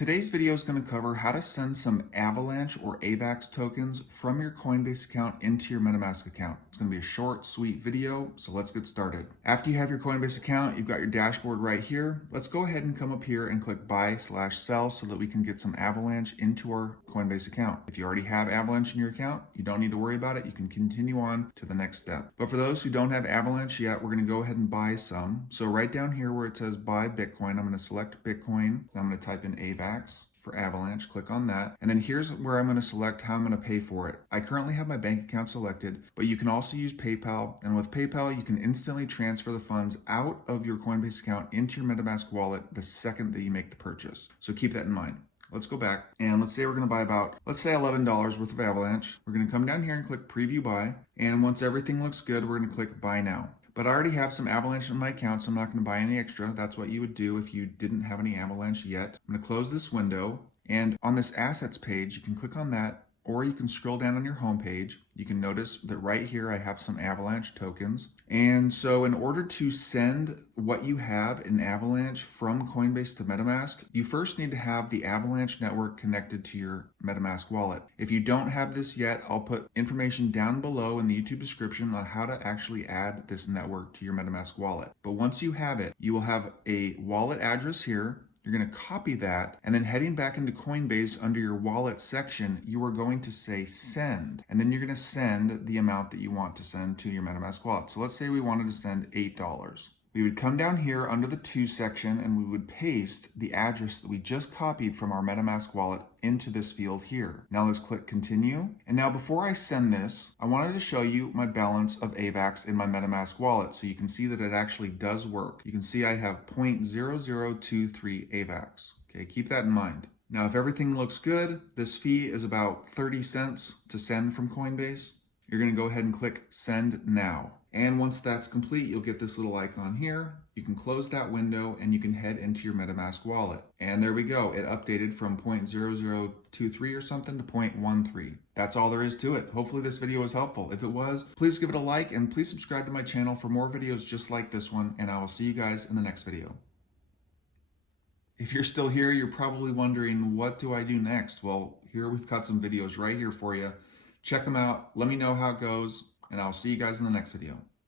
Today's video is going to cover how to send some Avalanche or AVAX tokens from your Coinbase account into your MetaMask account. It's going to be a short, sweet video, so let's get started. After you have your Coinbase account, you've got your dashboard right here. Let's go ahead and come up here and click buy/sell so that we can get some Avalanche into our Coinbase account. If you already have Avalanche in your account, you don't need to worry about it. You can continue on to the next step. But for those who don't have Avalanche yet, we're going to go ahead and buy some. So right down here where it says buy Bitcoin, I'm going to select Bitcoin, and I'm going to type in AVAX for Avalanche, click on that, and then here's where I'm going to select how I'm going to pay for it. I currently have my bank account selected, but you can also use PayPal, and with PayPal you can instantly transfer the funds out of your Coinbase account into your MetaMask wallet the second that you make the purchase. So keep that in mind. Let's go back and let's say we're going to buy about, let's say $11 worth of Avalanche. We're going to come down here and click preview buy, and once everything looks good, we're going to click buy now. But I already have some Avalanche in my account, so I'm not going to buy any extra. That's what you would do if you didn't have any Avalanche yet. I'm going to close this window, and on this assets page, you can click on that, or you can scroll down on your home page. You can notice that right here I have some Avalanche tokens. And so in order to send what you have in Avalanche from Coinbase to MetaMask, you first need to have the Avalanche Network connected to your MetaMask wallet. If you don't have this yet, I'll put information down below in the YouTube description on how to actually add this network to your MetaMask wallet. But once you have it, you will have a wallet address here. You're going to copy that, and then heading back into Coinbase under your wallet section, you are going to say send, and then you're going to send the amount that you want to send to your MetaMask wallet. So let's say we wanted to send $8. We would come down here under the to section and we would paste the address that we just copied from our MetaMask wallet into this field here. Now let's click continue. And now before I send this, I wanted to show you my balance of AVAX in my MetaMask wallet so you can see that it actually does work. You can see I have 0.0023 AVAX. Okay, keep that in mind. Now if everything looks good, this fee is about 30 cents to send from Coinbase. You're going to go ahead and click send now. And once that's complete, you'll get this little icon here. You can close that window and you can head into your MetaMask wallet. And there we go. It updated from 0.0023 or something to 0.13. That's all there is to it. Hopefully this video was helpful. If it was, please give it a like and please subscribe to my channel for more videos just like this one. And I will see you guys in the next video. If you're still here, you're probably wondering, what do I do next? Well, here we've got some videos right here for you. Check them out. Let me know how it goes, and I'll see you guys in the next video.